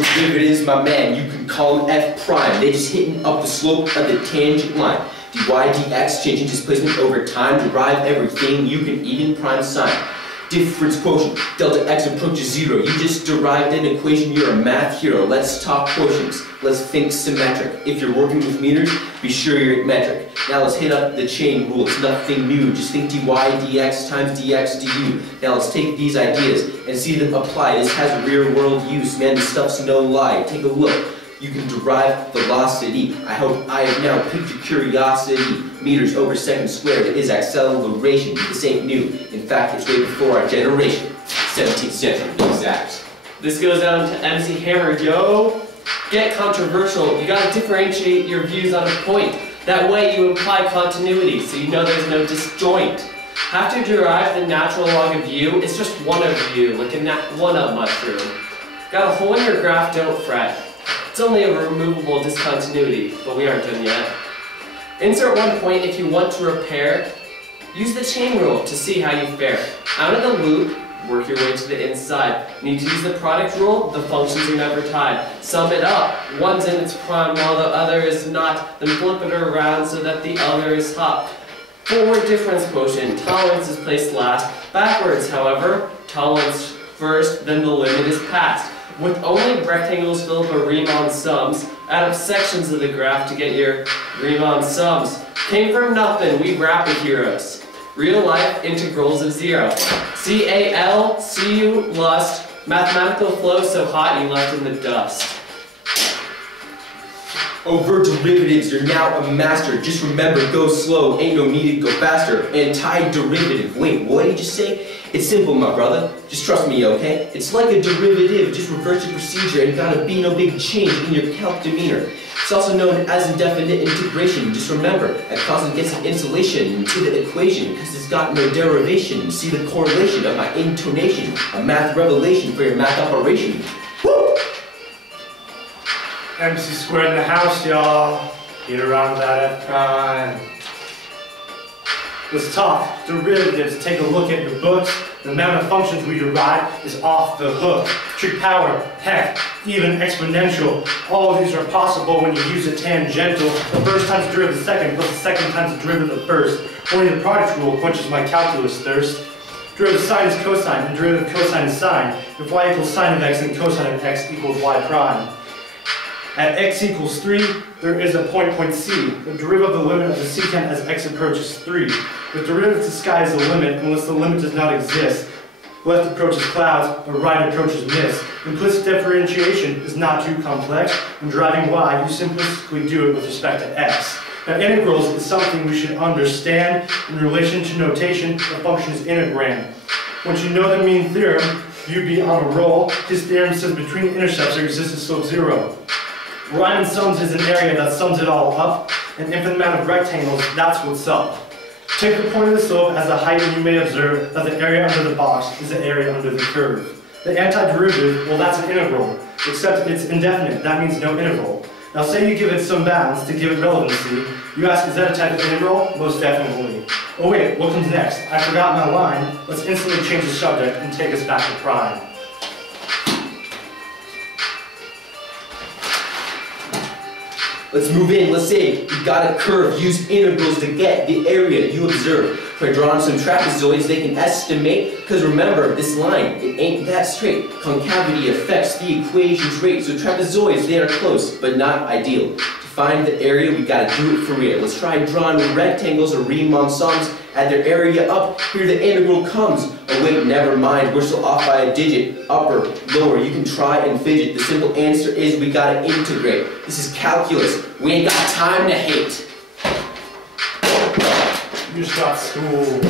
Derivatives, my man, you can call them f prime. They just hitting up the slope of the tangent line. dy dx, changing displacement over time, derive everything, you can even prime sine. Difference quotient, delta x approaches 0. You just derived an equation, you're a math hero. Let's talk quotients. Let's think symmetric. If you're working with meters, be sure you're at metric. Now let's hit up the chain rule. It's nothing new. Just think dy dx times dx du. Now let's take these ideas and see them apply. This has real world use, man. This stuff's no lie. Take a look. You can derive velocity. I hope I have now piqued your curiosity. Meters over second squared is acceleration. This ain't new. In fact, it's way before our generation. 17th century, exact. This goes down to MC Hammer, yo. Get controversial. You gotta differentiate your views on a point. That way you imply continuity, so you know there's no disjoint. Have to derive the natural log of u. It's just one of u, like a one-up mushroom. Got a hole in your graph, don't fret. It's only a removable discontinuity, but we aren't done yet. Insert one point if you want to repair. Use the chain rule to see how you fare. Out of the loop, work your way to the inside. Need to use the product rule, the functions are never tied. Sum it up, one's in its prime while the other is not, then flip it around so that the other is hot. Forward difference quotient, tolerance is placed last. Backwards, however, tolerance first, then the limit is passed. With only rectangles fill up a Riemann sums, add up sections of the graph to get your Riemann sums. Came from nothing, we rapid heroes. Real life integrals of 0. C-A-L, see you lust, mathematical flow so hot you left in the dust. Over derivatives, you're now a master. Just remember, go slow, ain't no need to go faster. Anti-derivative, wait, what did you say? It's simple, my brother. Just trust me, okay? It's like a derivative, just reverse your procedure and gotta be no big change in your calc demeanor. It's also known as indefinite integration. Just remember, a constant gets an insulation to the equation because it's got no derivation. See the correlation of my intonation, a math revelation for your math operation. Woo! MC squared in the house, y'all. Get around that F prime. Let's talk derivatives. Take a look at your books. The amount of functions we derive is off the hook. Trig power, heck, even exponential. All of these are possible when you use a tangential. The first times the derivative of the second plus the second times the derivative of the first. Only the product rule quenches my calculus thirst. Derivative of sine is cosine, and derivative of cosine is sine. If y equals sine of x, then cosine of x equals y prime. At x equals 3, there is a point C. The derivative of the limit of the secant as x approaches 3. The derivative to sky is the limit unless the limit does not exist. Left approaches clouds, but right approaches mist. Implicit differentiation is not too complex. When deriving y, you simplistically do it with respect to x. Now integrals is something we should understand. In relation to notation, the function is integrand. Once you know the mean theorem, you'd be on a roll. His theorem says between intercepts there exists a slope 0. Riemann sums is an area that sums it all up. An infinite amount of rectangles, that's what's up. Take the point of the slope as the height, and you may observe that the area under the box is the area under the curve. The antiderivative, well, that's an integral, except it's indefinite. That means no interval. Now say you give it some bounds to give it relevancy. You ask, is that a type of integral? Most definitely. Oh wait, what comes next? I forgot my line. Let's instantly change the subject and take us back to prime. Let's move in, let's say you got a curve, use integrals to get the area you observe. By drawing some trapezoids, they can estimate, because remember, this line, it ain't that straight. Concavity affects the equation's rate, so trapezoids, they are close, but not ideal. To find the area, we gotta do it for real. Let's try drawing rectangles or Riemann sums, add their area up, here the integral comes. Oh wait, never mind, we're still off by a digit. Upper, lower, you can try and fidget. The simple answer is we gotta integrate. This is calculus, we ain't got time to hate. You just got school.